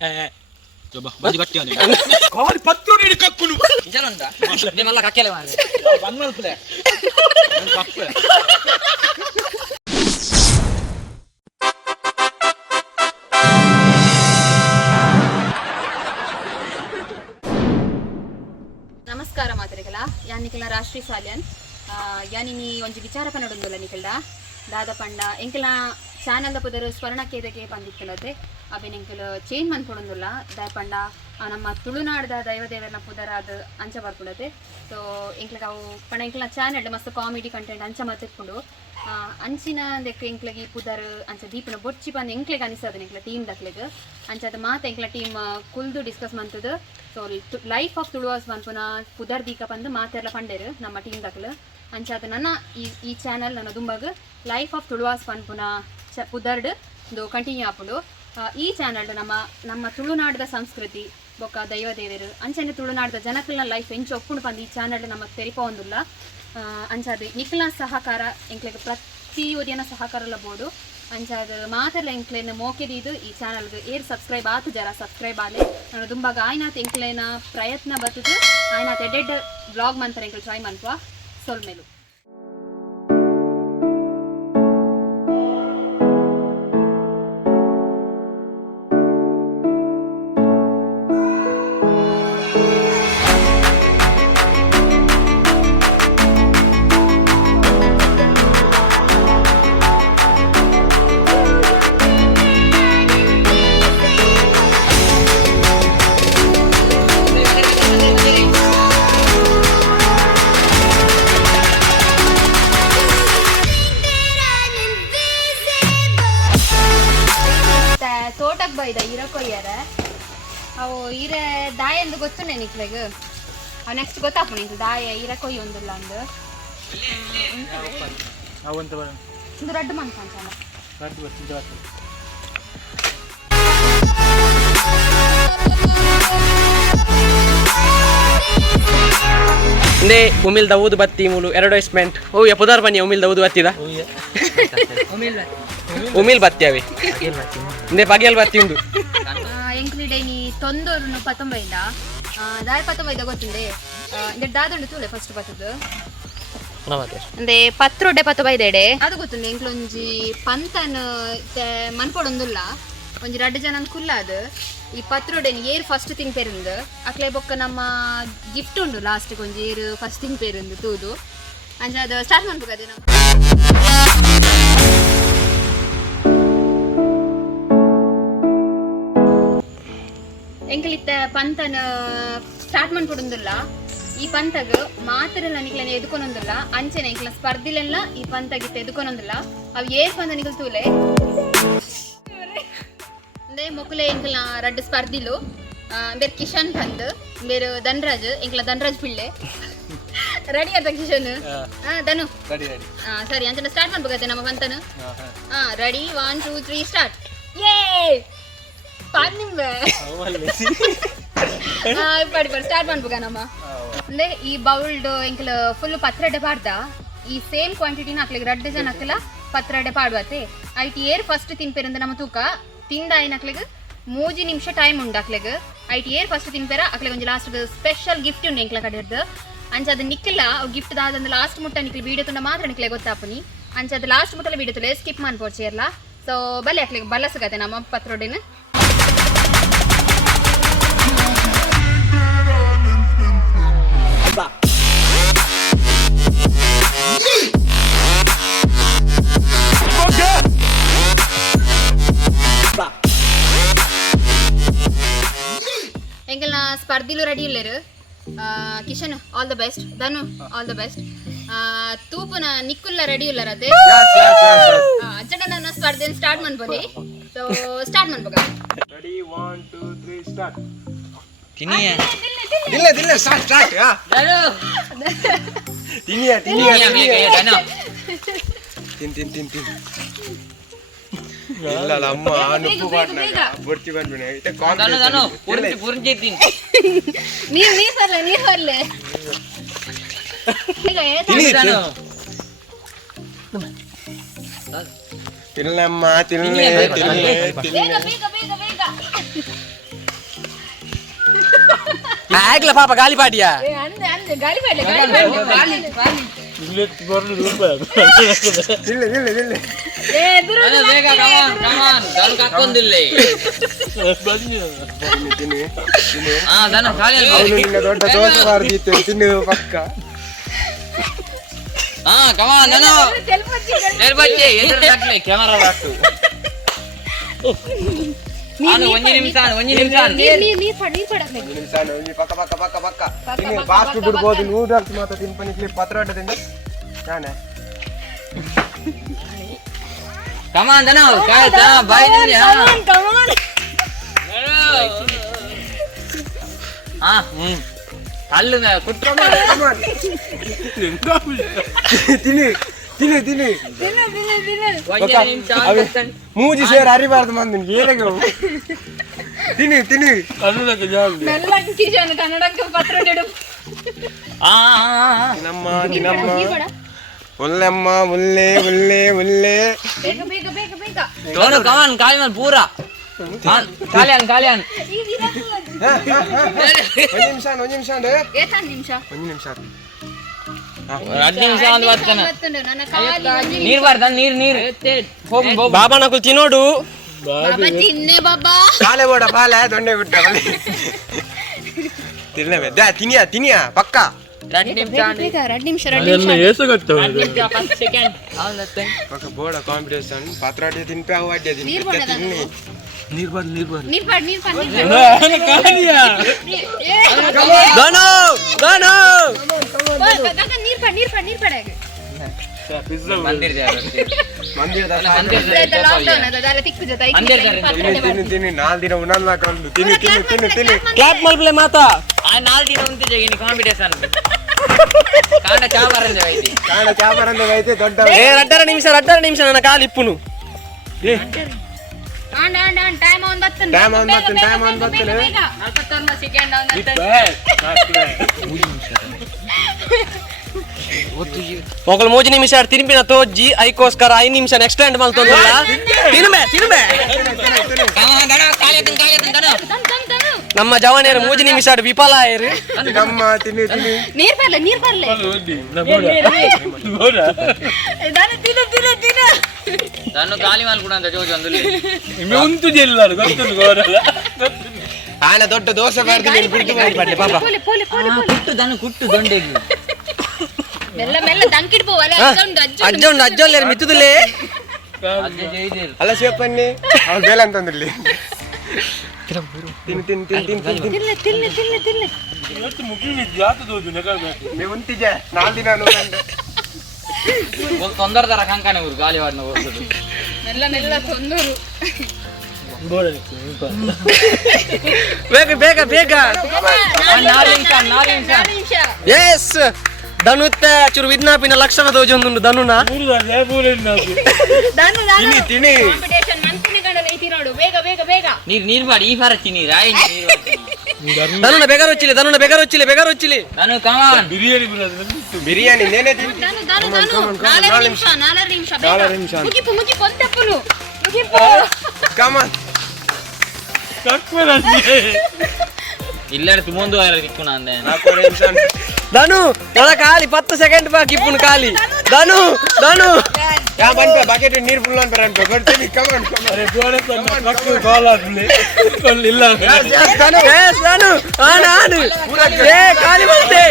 coba baju gatti ane kali patro ni kakkunu jalanunda dia malah kakele mane bangal pula kappe ನಮಸ್ಕಾರ ಮಾತರಿಗಳ ಯಾನ್ ನಿಕಲ ರಾಷ್ಟ್ರೀಯ ಸಾಲ್ಯನ್ ಯಾನಿನಿ ಒಂಜಿ ವಿಚಾರ ಪನಡೊಂದುಲ್ಲ ನಿಕಲ್ಡ ದಾದ ಪಂಡ ಎಂಕಲ ಚಾನಲ್ ದ ಪುದರು ಸ್ವರ್ಣಕೇದಕ್ಕೆ ಬಂದಿತ್ತಲದೆ ಅಬೆನ್ ಎಂಕಲು ಚೇಂಜ್ ಮನ್ಪೊಡೊಂದುಲ್ಲ ದಾದ ಪಂಡ ನಮ್ಮ ತುಳುನಾಡದ ದೈವದೇವರನ ಪುದರಾದ ಅಂಚ ಬರ್ಪುಡತೆ ಸೊ ಎಂಕ್ಲಗ ಅವು ಪಂಡ ಎಂಕಲ ಚಾನಲ್ ಮಸ್ತ್ ಕಾಮಿಡಿ ಕಂಟೆಂಟ್ ಅಂಚ ಮತ್ತಿಟ್ಕೊಂಡು ಅಂಚಿನ ದೆಕ್ಕ ಎಂಕ್ಲಗಿ ಪುದರ್ ಅಂಚ ದೀಪನ ಬೊಚ್ಚಿ ಬಂದು ಎಂಕ್ಲೆಗೆ ಅನಿಸೋದು ಎಂಕ್ಲ ಟೀಮ್ ದಕ್ಲೆಗ್ ಅಂಚದ ಮಾತು ಎಂಕ್ಲ ಟೀಮ್ ಕುಲ್ದು ಡಿಸ್ಕಸ್ ಮಂತದ್ದು ಸೊ ಲೈಫ್ ಆಫ್ ತುಳುವಾಸ್ ಮನ್ಪುನ ಪುದರ್ ದೀಕ ಬಂದು ಮಾತೆಲ್ಲ ಪಂಡೇರು ನಮ್ಮ ಟೀಮ್ ದಕ್ಲು ಅಂಚಾದ ನನ್ನ ಈ ಚಾನಲ್ ನನ್ನ ದುಂಬಗ್ ಲೈಫ್ ಆಫ್ ತುಳುವಾಸ್ ಪನ್ಪುನ ಪುದರ್ಡ್ ಒಂದು ಕಂಟಿನ್ಯೂ ಆಪುಂಡು ಈ ಚಾನಲ್ ನಮ್ಮ ತುಳುನಾಡದ ಸಂಸ್ಕೃತಿ ಬೊಕ್ಕ ದೈವದೇವರು ಅಂಚನೆ ತುಳುನಾಡದ ಜನಕಲ್ನ ಲೈಫ್ ಎಂಚು ಒಪ್ಪುಂಡು ಬಂದು ಈ ಚಾನಲ್ ನಮಗೆ ತೆರಿಪೊಂದುಲ್ಲ ಅಂಚಾದ ನಿಕ್ಲ ಸಹಕಾರ ಎಂಕ್ಲೆಗ್ ಪ್ರತಿ ಒದಿಯನ ಸಹಕಾರ ಬೋಡು ಅಂಚಾದ ಮಾತೆಲ್ಲ ಎಂಕ್ಲೇನ ಮೋಕೆದಿದ್ದು ಈ ಚಾನಲ್ಗೆ ಏರ್ ಸಬ್ಸ್ಕ್ರೈಬ್ ಆತು ಜರ ಸಬ್ಸ್ಕ್ರೈಬ್ ಆಲೆ ನಾನು ದುಂಬಾಗ ಆಯ್ನಾತ್ ಎಂಕ್ಲೇನ ಪ್ರಯತ್ನ ಬರ್ತದು ಆಯ್ನಾತ್ ಎಡೆಡ್ ಬ್ಲಾಗ್ ಮಂತಾರೆ ಎಂಕ್ಲು ಟ್ರೈ ಮನ್ಪುವ ಸೊಲ್ಮೇಲು ತೋಟಕ್ಕೆ ಬೈದ ಹೀರ ಕೊಯ್ಯಾರ ಅವು ಹೀರ ದಾಯ ಎಂದು ಗೊತ್ತುಂಡೆ ನಿಕ್ಲೆಗ್ ಅವು ನೆಕ್ಸ್ಟ್ ಗೊತ್ತಾಪು ನಿಂತು ದಾಯ ಹೀರ ಕೊಯ್ಯಿ ಒಂದಿಲ್ಲ ಅಂದು ಒಂದು ರಡ್ಡು ಮನ್ಸ ಇಂದೇ ಉಮಿಲ್ ದೌದ್ ಬತ್ತಿ ಮೂಲು ಅಡ್ವರ್ಟೈಸ್ಮೆಂಟ್ ಓ ಪುದಾರ್ ಬನ್ನಿ ಉಮಿಲ್ ದೌದ್ ಬತ್ತಿದ ಉಮಿಲ್ ಬತ್ತಿ ಅವೆ ಇಂದೇ ಪಗೆಲ್ ಬತ್ತಿ ಉಂದು ಎಂಕ್ಲಿಡೇನಿ ತೊಂದೂರು 19 ದಾಯ 19 ಗೊತ್ತುಂಡೆ ಇಂದೆ ದಾದುಂಡು ತೂಲೆ ಫಸ್ಟ್ ಬತ್ತದು ಅಂದೆ ಪತ್ರೊಡ್ಡೆ 15 ಅದು ಗೊತ್ತುಂಡೆ ಎಂಕ್ಲೊಂಜಿ ಪಂತನ್ ಮನ್ಪೊಡೊಂದುಲ್ಲ ಒಂಜಿ 2 ಜನ ಕುಲ್ಲ ಅದು ಈ ಪತ್ರೊಡೆನಿ ಏರ್ ಫಸ್ಟ್ ತಿಂಗ್ ಪೇರುಂದು ಅಕ್ಲೆ ಬೊಕ್ಕ ನಮ್ಮ ಗಿಫ್ಟ್ ಉಂಡು ಲಾಸ್ಟ್ ಒಂಜಿ ಏರ್ ಫಸ್ಟ್ ತಿಂಗ್ ಪೇರುಂದು ತೂದು ಅಂಚ ಅದು ಸ್ಟಾರ್ಟ್ ಮಾಡ್ಬೇಕದೆ ನಾವು ಎಂಕಲಿತ್ತ ಪಂತನ ಸ್ಟಾರ್ಟ್ ಮಾಡ್ಕೊಡೊಂದಿಲ್ಲ ಈ ಪಂತಗ್ ಮಾತ್ರ ನಿಕ್ಲೆನ ಎದುಕೊನೊಂದಿಲ್ಲ ಅಂಚೆನ ಎಂಕ್ಲ ಸ್ಪರ್ಧಿಲೆಲ್ಲ ಈ ಪಂತಗಿತ್ತ ಎದುಕೊನೊಂದಿಲ್ಲ ಅವು ಏರ್ ಪಂದ ನಿಕಲ್ ತೂಲೆ ಅಂದೆ ಮೊಕುಲೆ ಎಂಕ್ಲ ರಡ್ಡು ಸ್ಪರ್ಧಿಲು ಬೇರೆ ಕಿಶನ್ ಪಂತ್ ಬೇರೆ ಧನ್ರಾಜ್ ಎಂಕ್ಲ ಧನ್ರಾಜ್ ಪಿಳ್ಳೆ ರೆಡಿ ಆತ ಕಿಶನ್ ಧನು ಸರಿ ಅಂಚನ ಸ್ಟಾರ್ಟ್ ಮಾಡ್ಬೇಕತ್ತೆ ನಮ್ಮ ಪಂತನು ರೆಡಿ 1 2 3 ಸ್ಟಾರ್ಟ್ ಯೇ ಪಡಿ ಸ್ಟಾರ್ಟ್ ಮಾಡ್ಬೇಕ ನಮ್ಮ ಅಂದ್ರೆ ಈ ಬೌಲ್ಡ್ ಎಂಕಲ್ ಫುಲ್ ಪತ್ರಡೆ ಪಾಡ್ದ ಈ ಸೇಮ್ ಕ್ವಾಂಟಿಟಿನ ಹಾಕ್ಲಿಕ್ಕೆ 2 ಜನ ಹಾಕಲ್ಲ ಪತ್ರಡೆ ಪಾಡ್ಬತ್ತೆ ಐಟಿ ಏರ್ ಫಸ್ಟ್ ತಿನ್ಪೇರಂದ ನಮ್ಮ ತೂಕ ತಿಂದ ಆಯ್ನ ಹಾಕ್ಲಿಕ್ಕೆ 3 ನಿಮಿಷ ಟೈಮ್ ಉಂಡು ಹಾಕ್ಲಿಕ್ಕೆ ಐಟಿ ಏರ್ ಫಸ್ಟ್ ತಿನ್ಪೇರ ಹಾಕ್ಲಿಕ್ಕೆ ಒಂದು ಲಾಸ್ಟ್ ಸ್ಪೆಷಲ್ ಗಿಫ್ಟ್ ಉಂಡು ಎಂಕ್ಲ ಕಡೆದು ಅಂಚ ಅದು ನಿಕ್ಕಿಲ್ಲ ಗಿಫ್ಟ್ ದಾದಂದ ಲಾಸ್ಟ್ ಮುಟ್ಟ ನಿಕ್ಲಿ ವೀಡಿಯೋ ತುಂಡ ಮಾತ್ರ ನಿಕ್ಲೆ ಗೊತ್ತಾಪನಿ ಅಂಚ ಅದು ಲಾಸ್ಟ್ ಮುಟ್ಟಲ ವೀಡಿಯೋ ತುಲೆ ಸ್ಕಿಪ್ ಮಾಡ್ಬೋಡ್ಚೇರ್ಲ ಸೊ ಬಲೆ ಹಾಕ್ಲಿಕ್ಕೆ ಬಲ್ಲಸಗತ್ತೆ ನಮ್ಮ ಪತ್ರೊಡೆನ ಎಂಕಲ್ನ ಸ್ಪರ್ಧಿಲು ರೆಡಿ ಇಲ್ಲೇರು Kishan all the best Dhanu all the best ತೂಪುನ ನಿಕ್ಕುಲ್ಲ ರೆಡಿ ಇಲ್ಲರದೆ ಅಚ್ಚಡ ನನ್ನ ಸ್ಪರ್ಧೆ ಸ್ಟಾರ್ಟ್ ಮಾಡ್ಬೋದಿ ಸೊ ಸ್ಟಾರ್ಟ್ ಮಾಡ್ಬೇಕ ರೆಡಿ 1 2 3 ಸ್ಟಾರ್ಟ್ ತಿನ್ನಿಯ ದಿಲ್ಲ ಸ್ಟಾರ್ಟ್ ತಿನ್ನಿಯ ಧನು ತಿನ್ ಇಲ್ಲ ಅಮ್ಮ ನುಪ್ಪು ಬಾಟ್ನಾಗ ಬೊರ್ತಿ ಬಂದ್ಬಿನೆ ಇತ್ತೆ ಧನು ಪುರ್ಂಜಿ ತಿನ್ ನೀ ಬರ್ಲೆ ತಿನ್ನಮ್ಮ ತಿನ್ನೆ ಬೇಗ ಆಗ್ಲ ಪಾಪ ಗಾಳಿ ಪಾಟಿಯಾ ದೊಡ್ಡ ದೋಸೆ ತಿನ್ನು ಪಕ್ಕ ಫಾಸ್ಟ್ ಬಿಡ್ಬೋದು ನೂಡಲ್ಸ್ ಮಾತ್ರ ತಿನ್ಪನಿಕ್ಲಿ ಪತ್ರಾಟ ತಿಂದ ನಾನೇ ಕಮಾನ್ ದನ ಕಾಯ್ತಾ ಬಾಯ್ ಅಲ್ಲ ಕುತ್ಕೊಂಡ ತಿನ್ನಿ ತಿನ್ನಿ ತಿನ್ನಿ ಮೂಜಿ ಸೇರ್ ಅರಿಬಾರ್ದು ಮಂದಿ ಏನಾಗ ತಿನ್ನಿ ತಿನ್ನಿ ನಮ್ಮ ನಮ್ಮ ಒಳ್ಳೆಮ್ಮ ಮುಲ್ಲೆ ಮುಲ್ಲೆ ಮುಲ್ಲೆ ಕಮಾನ್ ಕಾಲಿ ಮೇಲೆ ಪೂರಾ ಕಾಲಿಯಾನ್ ಕಾಲಿಯಾನ್ ಒಂದು ನಿಮಿಷ ಒಂದು ನಿಮಿಷ ಒಂದು ನಿಮಿಷ 10 ನಿಮಿಷ ಒಂದು ಬರ್ತಾನೆ ನೀರ್ ಬರ್ದ ನೀರ್ ಬಾಬಾ ನಕುಲ್ ತಿನ್ನೋಡು ಬಾಲೆ ಬೋಡ ಬಾಲೆ ದೊಣ್ಣೆ ಬಿಟ್ಟ ತಿನ್ನಿಯಾ ತಿನ್ನಿಯಾ ಪಕ್ಕ 2 ನಿಮಿಷ ಪಕ್ಕ ಬೋಡ ಕಾಂಪಿಟೇಷನ್ ಪಾತ್ರಾಟಿ ತಿನ್ಪೆ ಅವು ಅಡ್ಡೆ ತಿನ್ನಿ ನೀರ್ ತಿನ್ನಿ 4 ದಿನ ಉಣ್ಣಲ್ಲ ತಿನ್ನಿ ತಿನ್ನಿ ತಿನ್ನಿ ತಿನ್ನಿ ಕ್ಲಾಪ್ ಮಲ್ಪ್ಲೆ ಮಾತಾ 4 ದಿನ ಉಂಟು ಕಾಂಪಿಟೇಷನ್ ಕಾಂಡ ಚಾಪರಂದ ಐತೆ ದೊಡ್ಡ ರಡ್ಡರ ನಿಮಿಷ ನನ್ನ ಕಾಲು ಇಪ್ಪುನು ಟೈಮ್ ಆನ್ ಬರ್ತನೆ ఒకళ్ళు 3 నిమిషాలు తినిపిన తోజి ఐకోస్కర 5 నిమిషాలు ఎక్స్టెండ్ మల్తోందಲ್ಲ ತಿನ್ಬೆ ನಮ್ಮ ಜವಾನಿಯರು 3 ನಿಮಿಷಾಡು ವಿಫಲ ಆಯರು ನಮ್ಮ ತಿನ್ನಿ ತಿನ್ನಿ ನೀರ್ ಬರ್ಲೆ ನಾನು ಖಾಲಿ ಮಾಡ್ಕೊಡ ಅಂತ ಜೋಜು ಅಂದಲ್ಲಿ ಆನ ದೊಡ್ಡ ದೋಸೆ ಬಾರ್ದು ನೀನು ಬಿಟ್ಟು ಮಾಡಿ ಪಾಪ ಕುಟ್ಟು ದೊಂಡೆಗೆ మెల్ల దంకిడిపోవాలి అజ్జోళ్ళు మిత్తుదులే అలా చెప్పండి ಅವ್ರು ಬೇಲ ಅಂತಂದ್ರಲ್ಲಿ ತಿನ್ ತಿನ್ ತಿನ್ ತಿನ್ ತಿನ್ ನೀವು ಉಂಟಿಜ 4 ದಿನ తొందర ధర కంకానే ఊరు గాలి వాడిన వస్తుంది మెల్ల తొందరు ಬೇಗ 4 ನಿಮಿಷ ಎಸ್ ಧನುತ್ತೆ ಚೂರು ವಿಜ್ಞಾಪಿನ ಲಕ್ಷಣ ತೋಜೊಂದುಂಡು ಧನುನ ತಿನ್ನಿ ಕಾಂಪಿಟೇಷನ್ ಮಂತಿನ ಗಂಡಲ ಐತಿ ನೋಡು ಬೇಗ ನೀರ್ ಮಾಡಿ ಈ ಫಾರಚ್ಚಿ ನೀರ್ ಆಯ್ ಧನುನ ಬೇಗ ರೊಚ್ಚಿಲಿ ನಾನು ಕಮಾನ್ ಬಿರಿಯಾನಿ ನೇನೆ నాలుగు నిమిషం ముగిపు అంతప్పును ಕಮಾನ್ ಇಲ್ಲಡೆ ತುಮೊಂದು ಇಕ್ಕುಣ ಅಂದೆ ಧನು ಒಳ ಖಾಲಿ 10 ಸೆಕೆಂಡ್ ಬಾಕಿ ಇಪ್ಪುನು ಖಾಲಿ ಧನು ಯಾ ಬಂತ ಬಕೆಟ್ ನೀರು ಫುಲ್ ಅಂತ ಬರಂತ ಬರ್ತೀನಿ ಕಮಾನ್ ಅರೆ ಬೋರೆ ಕಕ್ಕು ಗೋಲ್ ಆಗ್ಲಿ ಇಲ್ಲ ಧನು ಆನು ಏ ಖಾಲಿ ಬಂತೆ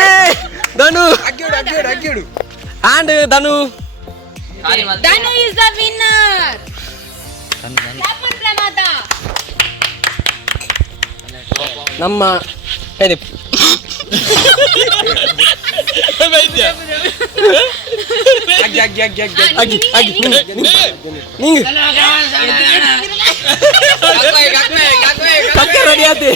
ಏ ಧನು ಅಗ್ಗಿಡು and Dhanu is the winner ನಮ್ಮ ಇದೆ ರೆಡಿ ಆತಿ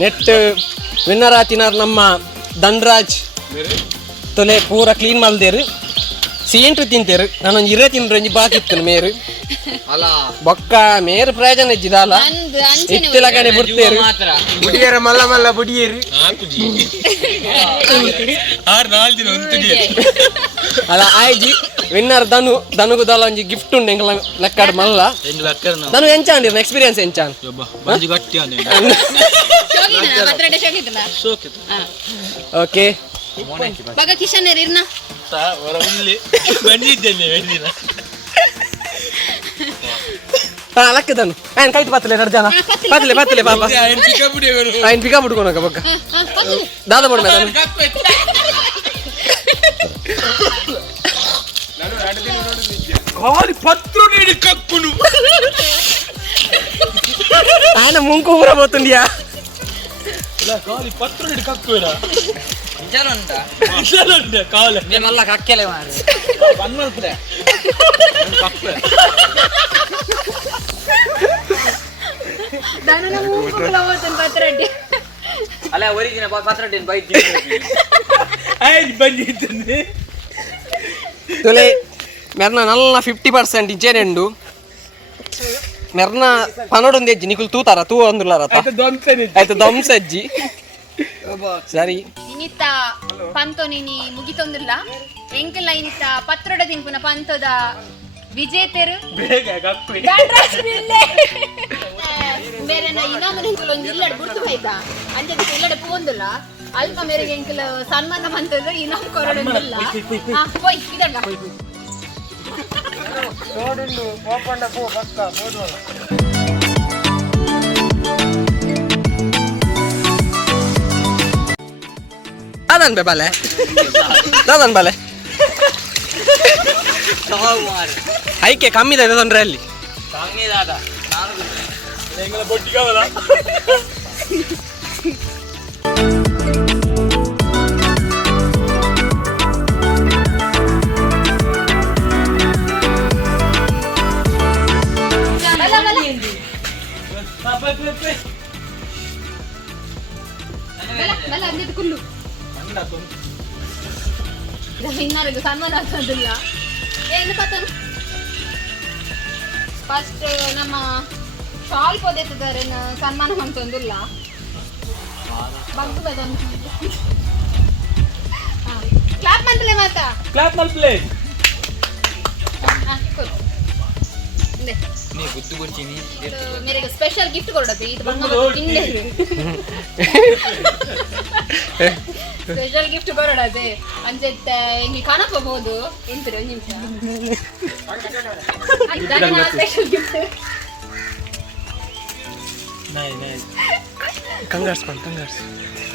ನೆಟ್ ವಿನ್ನರ್ ಆತಿನಾರ್ ನಮ್ಮ ಧನ್ರಾಜ್ ತೊಲೆ ಪೂರ ಕ್ಲೀನ್ ಮಲ್ದೇರು ಸೀಂಟ್ರು ತಿಂತೇರು ನಾನೊಂದು 20 ತಿಂದ್ರೆ ಬಾಕಿ ಇತ್ತು ಮೇರು ಅಲ್ಲ ಬೊಕ್ಕ ಮೇರು ಪ್ರಯೋಜನ ಇದ್ದಿದಲ್ಲ ಇತ್ತಿಲ ಕಡೆ ಬಿಡ್ತೇರು ಮಾತ್ರ ಬುಡಿಯರ ಮಲ್ಲ ಮಲ್ಲ ಬುಡಿಯೇರಿ ಅಲ್ಲ ಆಯ್ಜಿ ವಿನ್ನರ್ ಧನುಗು ದಲ ಒಂಜಿ ಗಿಫ್ಟ್ ಉಂಡು ಎಂಕಲ ಲೆಕ್ಕಾಡ್ ಮಲ್ಲ ಧನು ಎಂಚಾಂಡಿರ್ನ ಎಕ್ಸ್ಪೀರಿಯನ್ಸ್ ಎಂಚಾನ್ ಓಕೆ ಬಗ ಕಿಶನ್ ಇರ್ನ ಲಕ್ಕ ಧನು ఆయన ಕೈತು ಪತ್ತಲೆ ಎರಡು ಜನ ಪತ್ತಲೆ ಪಾಪ ఆయన ಪಿಕಾ ಬಿಡ್ಕೊಳಕ ಬೊಕ್ಕ ದಾದ ಬಿಡ್ಮೆ ಧನು ఆయన ముంకు ఊర పోతుండియా మళ్ళా కక్కెలే మారి ಧನನ ಮೂಕುಲ ಹೋತನ್ ಪತ್ರಡ್ಡಿ ಅಲ್ಲ ಒರಿಜಿನ ಪತ್ರಡ್ಡಿನ ಬೈಟ್ ತುಲೆ ಮೆರ್ನ ನಲ್ಲ 50% ಇಜ್ಜೆನೆಂಡು ಮೆರ್ನ ಪನೋಡೊಂದು ಎಜ್ಜಿ ನಿಕುಲ್ ತೂತಾರ ತೂ ಅಂದುಲಾರ ಆಯ್ತು ದಂಸಜ್ಜಿ ಸರಿ ಇನಿತ್ತ ಪಂತೋ ನೀನಿ ಮುಗಿತೊಂದುಲ್ಲ ಎಂಕಲ್ಲ ಇನಿತ್ತ ಪತ್ರೊಡ ತಿನ್ಪುನ ಪಂತೋದ ವಿಜೇತರು ಬೇರೆ ಇನ್ನೊಂದು ಎಂಕಲ್ ಒಂದು ಇಲ್ಲಡೆ ಬಿಡ್ತು ಆಯ್ತಾ ಅಂಜದ ಇಲ್ಲಡೆ ಪೋಂದುಲ್ಲ ಅಲ್ಪ ಮೇರೆಗೆ ಎಂಕಲ್ ಸನ್ಮಾನ ಪಂತದ ಇನ್ನೊಂದು ಕೊರಡೊಂದಿಲ್ಲ ಹೋಯ್ ಇದಲ್ಲ ನೋಡುಂಡು ಪೋಪಂಡ ಪೋ ಪಕ್ಕ ಬೋದ್ವಲ ದಾದನ್ ಬಾಲೆ ಐಕೆ ಕಮ್ಮಿ ಇದೆ ತೊಂದ್ರೆ ಅಲ್ಲಿ ಕಮ್ಮಿ ದಾದ ನಾನು ಬೊಟ್ಟಿಗವಲ್ಲ ಕುಲ್ಲು ಇನ್ನರಿಗೆ ಸನ್ಮಾನ ಆಗ್ತದಿಲ್ಲ ಏನು ಪತ್ತನು ಫಸ್ಟ್ ನಮ್ಮ ಶಾಲ್ ಪೊದೆತ್ತಿದ್ದಾರೆ ಸನ್ಮಾನ ಅಂತಂದಿಲ್ಲ ಕ್ಲಾಪ್ ಮಂತ್ಲೆ ಮಾತಾ ಕ್ಲಾಪ್ ಮಲ್ಪ್ಲೇ ನೀ ಗುದ್ದು ಕೊಡ್ತೀನಿ ಮೇರೆಗೆ ಸ್ಪೆಷಲ್ ಗಿಫ್ಟ್ ಕೊಡೋದು ಇದು ಬಂದು ಸ್ಪೆಷಲ್ ಗಿಫ್ಟ್ ಕೊಡೋದೇ ಅಂಚೆ ಹಿಂಗೆ ಕಾಣಕೋಬಹುದು ಎಂತಿರಿ ಒಂದು ನಿಮಿಷ ಸ್ಪೆಷಲ್ ಗಿಫ್ಟ್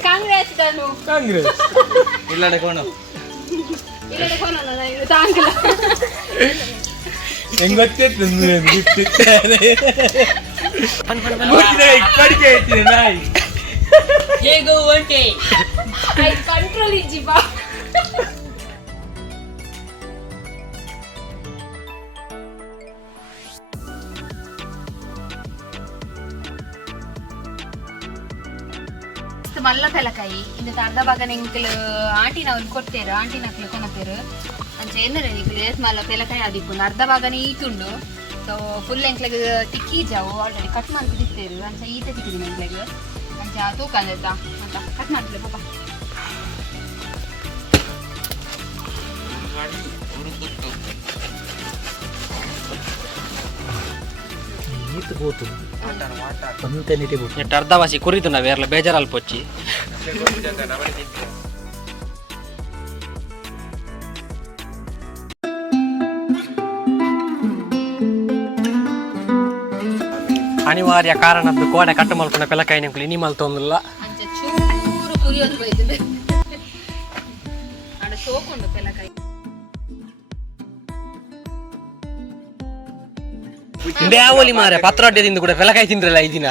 ಕಾಂಗ್ರೆಸ್ ದಾನು ಇಲ್ಲಡೆ ಕೋಣ ಇಲ್ಲಡೆ ಕೋಣ ತಾಂಗಿಲ್ಲ ಹೆಂಗೊತ್ತಿತ್ತು ಗಿಫ್ಟ್ ಇಕ್ಕಡಿಕೆ ಐತಿ ನಾಯಿ ಹೇಗೋ ಒಂಟೆ ಆಯ್ತು ಕಂಟ್ರೋಲ್ ಇಜ್ಜಿ ಬಾ ಮಲ್ಲ ಪೆಲಕಾಯಿ ಇದು ಅರ್ಧ ಭಾಗ ನಿಂಕಲು ಆಂಟಿನ ಅವ್ರು ಕೊಡ್ತೇರು ಆಂಟಿನ ಕೊನತೇರು ಅಂಚೆ ಏನರೆ ನಿಂಕಲು ಮಲ್ಲ ಪೆಲಕಾಯಿ ಆದಿಪ್ಪುಂಡು ಅರ್ಧ ಭಾಗ ಈತುಂಡು ಸೊ ಫುಲ್ ಎಂಕ್ಲೆಗ್ ಟಿಕ್ಕಿ ಜಾವು ಆಲ್ರೆಡಿ ಕಟ್ ಮಾಡ್ಕೊಂಡು ಇತ್ತೇರು ಅಂಚೆ ಈತ ತಿಕ್ಕಿದ್ದೀನಿ ಎಂಕ್ಲೆಗ್ ಅಂಚೆ ತೂಕ ಅಂದ ಅಂತ ಕಟ್ ಮಾಡ್ತಿಲ್ಲ ಪಾಪ ಅರ್ಧ ವಾಸಿ ಕುರಿತು ನಾವೇರ್ಲ ಬೇಜಾರಲ್ಲಿ ಪೊಚ್ಚಿ ಅನಿವಾರ್ಯ ಕಾರಣದ್ದು ಕೋಡೆ ಕಟ್ಟು ಮಲ್ಕೊಂಡ ಪೆಲಕಾಯಿ ನಿಂಕಲು ಇನಿ ಮಲ್ತೊಂದಿಲ್ಲ ಅಂಚೆ ಚೂರು ಕುರಿಯೊಂದು ಬೈತದೆ ಆಡ ಸೋಕೊಂಡು ಪೆಲಕಾಯಿ ಬ್ಯಾವಲಿ ಮಾರೆ ಪತ್ರೊಡ್ಡೆದಿಂದ ಕೂಡ ಪೆಲಕಾಯಿ ತಿಂದ್ರಲ್ಲ ಈ ದಿನ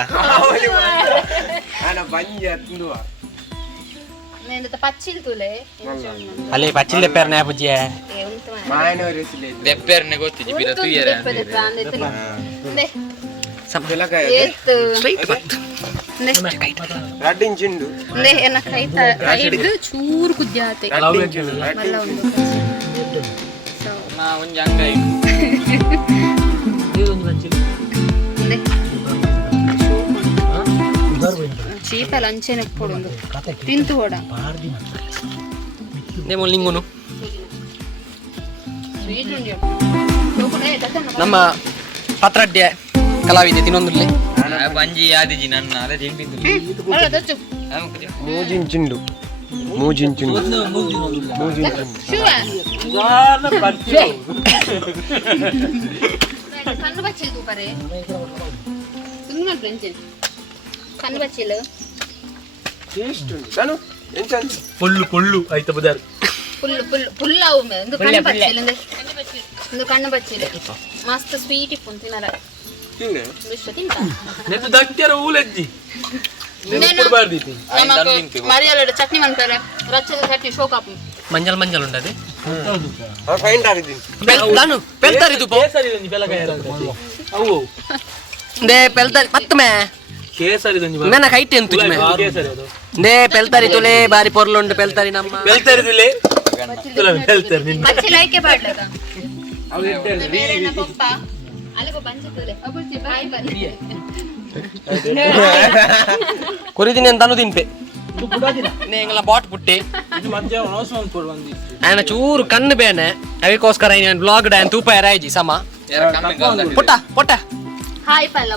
ಪಚ್ಚಿಲ್ ತುಲೆ ಅಲ್ಲಿ ಪಚ್ಚಿಲ್ ಪೇರ್ನೆ ಬುಜ್ಜಿಯ ದೆಪ್ಪೆರ್ನೆ ಗೊತ್ತಿಜ್ಜಿ ಬಿದ ತುಯ್ಯರೆ ಹಿಡಿದು ಚೂರು ಕುದ್ದಾತೆ ನಾ ಒಂಜಿ ಅಂಗೈ ಚೀಪಲ್ಲಿ ಅಂಚೆನೆ ಕೊಡೊಂದು ತಿಂತು ಓಡ ನೇಮೋಲ್ ನಿಂಗುನು ನಮ್ಮ ಪತ್ರಡ್ಯ ಕಲಾವಿದೆ ತಿನ್ನೊಂದುರ್ಲಿ ಬಂಜಿ ಆದಿಜಿ ನನ್ನ ಅದೇ ತಿಂಡಿದ್ದು ಮೂಜಿಂಚಿಂಡು ಕಣ್ಣು ಬಚ್ಚಿಲ್ ತೂಪರೆ ತುಂಬ ಕಣ್ಣು ಬಚ್ಚಿಲ್ಲ ಪೊಳ್ಳು ಆಯ್ತಾ ಬದಾರ್ ಫುಲ್ ಅವು ಒಂದು ಕಣ್ಣು ಬಚ್ಚಿಲ್ಲ ಒಂದು ಕಣ್ಣು ಬಚ್ಚಿಲ್ಲ ಮಸ್ತ್ ಸ್ವೀಟ್ ಇಪ್ಪು ತಿನ್ನರ ವಿಶ್ವ ತಿಂತ ನೆತ್ತು ದಕ್ತಿಯರ ಊಲಜ್ಜಿ ಮರಿಯಾಲ ಚಟ್ನಿ ಮಾಡ್ತಾರೆ ರಚ್ಚದ ಚಟ್ನಿ ಶೋಕಾಪು ಮಂಜಲ್ ಮಂಜಲ್ ಉಂಟದೆ ನಾನು ಪೆಲ್ತಾರಿದು ದೇ ಪೆಲ್ತಾರಿ ಮತ್ತೊಮ್ಮೆ ಕೇಸರಿ ನನ್ನ ಕೈಟ್ ಎಂತು ದೇ ಪೆಲ್ತಾರಿ ತುಲೆ ಬಾರಿ ಪೊರ್ಲುಂಡು ಪೆಲ್ತಾರಿ ನಮ್ಮ ಬೆಳ್ತಾರಿದುಲೆ ಬಚ್ಚಿ ಲೈಕೆ ಬಾಡ್ಲಕ ಪಪ್ಪ ಅಲ್ಲಿಗೋ ಬಂಜಿತ್ತಲೆ ಅಬುಲ್ತಿ ಬಾಯಿ ಬರಿ ಕೊರಿದಿನಿ ಅಂತ ತಿನ್ಪೆ ಎಂಗಳ ಬಾಟ್ ಪುಟ್ಟಿ ఆయన ಚೂರು ಕಣ್ಣು ಬೇನೆ ಅದಕ್ಕೋಸ್ಕರ ನಾನು ಬ್ಲಾಗ್ ಡ್ಯಾನ್ ತೂಪ ಎರಾಯ್ಜಿ ಸಮ ಪುಟ್ಟ ಪುಟ್ಟ ಹಾಯ್ ಪಲ್ಲ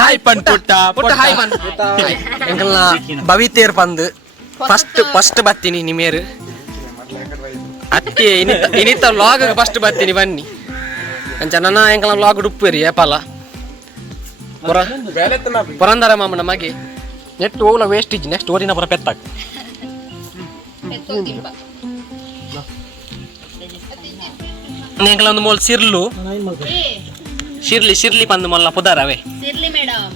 ಹಾಯ್ ಪನ್ ಪುಟ್ಟ ಪುಟ್ಟ ಹಾಯ್ ಪನ್ ಎಂಕಲ್ನ ಭವಿತೇರ್ ಪಂದು ಫಸ್ಟ್ ಬತ್ತೀನಿ ನಿಮೇರು ಅತ್ತಿ ಇನಿತ ವ್ಲಾಗ್ ಫಸ್ಟ್ ಬತ್ತೀನಿ ಬನ್ನಿ ಅಂಚ ನನ್ನ ಎಂಕಲ್ನ ವ್ಲಾಗ್ ಡುಪ್ಪೇರಿ ಏಪಲ ಪುರಂದರ ಮಾಮನ ಮಗೆ ನೆಟ್ ಹೋಗ್ಲ ವೇಸ್ಟೇಜ್ ನೆಕ್ಸ್ಟ್ ಓರಿನ ಪುರ ಪೆತ್ತಾಕ್ ನೆಂಕಲ ಒಂದು ಮೋಲ್ ಸಿರ್ಲು ಶಿರ್ಲಿ ಪಂದು ಮೊಲ್ಲ ಪುದಾರವೇ ಸಿರ್ಲಿ ಮೇಡಮ್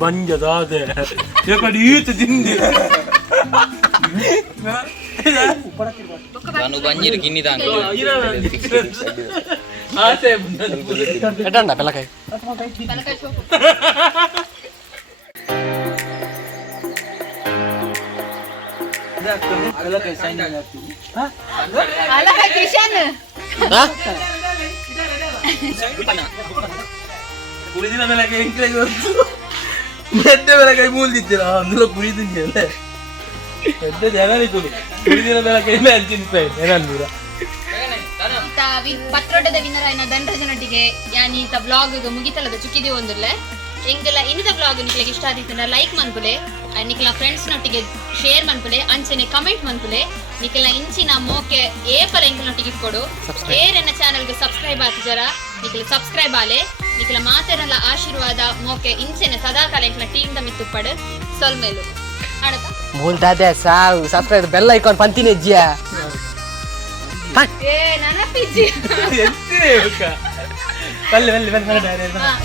ಬಂಜದಾದೆ ಈತ ತಿಂದಿ ನಾನು ಬಂಜಿರು ಗಿನ್ನಿದಾಂಗ ಎಡ್ಡಂಡ ಬೆಲಕಾಯಿ ಕುಳಿದಿನ ಬೆಳಕಾಯಿ ಎಂಕ್ಲೆಗೆ ಹೊತ್ತು ಮೆದ್ದೆ ಬೆಳಕಾಯಿ ಮೂಲ್ದಿದ್ದೀರ అందులో ಕುಳಿದಿದ್ದೆ పెద్ద జనానికి కుడిదిన ಬೆಳಕಾಯಿ ಅಂಚಿನ್ಪೆ ಏನಂದಿರ ಪತ್ರೊಡ್ಡದ ವಿನ್ನರ್ ಆಯ್ನ ದಂಡಜನೊಟ್ಟಿಗೆ ಯಾನ್ ಈತ ಬ್ಲಾಗ್ ಮುಗಿತಲ್ಲದ ಚುಕ್ಕಿದೆ ಒಂದಿರ್ಲೆ ಎಂಗೆಲ್ಲ ಇನ್ನಿದ ಬ್ಲಾಗ್ ನಿಕ್ಲೆಗೆ ಇಷ್ಟ ಆದಿತ್ತಂದ್ರೆ ಲೈಕ್ ಮನ್ಪುಲೆ ನಿಕ್ಲ ಫ್ರೆಂಡ್ಸ್ ನೊಟ್ಟಿಗೆ ಶೇರ್ ಮನ್ಪುಲೆ ಅಂಚನೆ ಕಮೆಂಟ್ ಮನ್ಪುಲೆ ನಿಕ್ಲ ಇಂಚಿನ ಮೋಕೆ ಏಪಲ ಎಂಕಲ್ನೊಟ್ಟಿಗೆ ಕೊಡು ಏರೆನ್ನ ಚಾನಲ್ಗೆ ಸಬ್ಸ್ಕ್ರೈಬ್ ಆತಿಜರ ನಿಕ್ಲ ಸಬ್ಸ್ಕ್ರೈಬ್ ಆಲೆ ನಿಕ್ಲ ಮಾತೆರಲ್ಲ ಆಶೀರ್ವಾದ ಮೋಕೆ ಇಂಚನೆ ಸದಾಕಾಲ ಎಂಕಲ ಟೀಮ್ ದ ಮಿತ್ತುಪ್ಪಡು ಸೊಲ್ಮೇಲು ಆಡತ ಬೋಲ್ದಾದೆ ಸಾವು ಸಬ್ಸ್ಕ್ರೈಬ್ ಬೆಲ್ ಐಕಾನ್ ಪಂತಿನ ಎಜ್ಜಿಯ ಏ ನನ್ನ ಪಿಜ್ಜಿ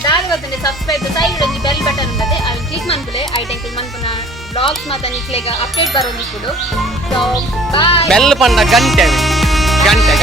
దాని వద్ద సబ్స్క్రైబ్ సైడ్ ఉంది బెల్ బటన్ ఉన్నది అది క్లిక్ మన్పులే ఐటెంకి మన్పున బ్లాగ్స్ మాత నిక్లేగా అప్డేట్ బరోంది ఇప్పుడు సో బై ಬೆಲ್ ಪಂಡ ಗಂಟೆ ಗಂಟೆ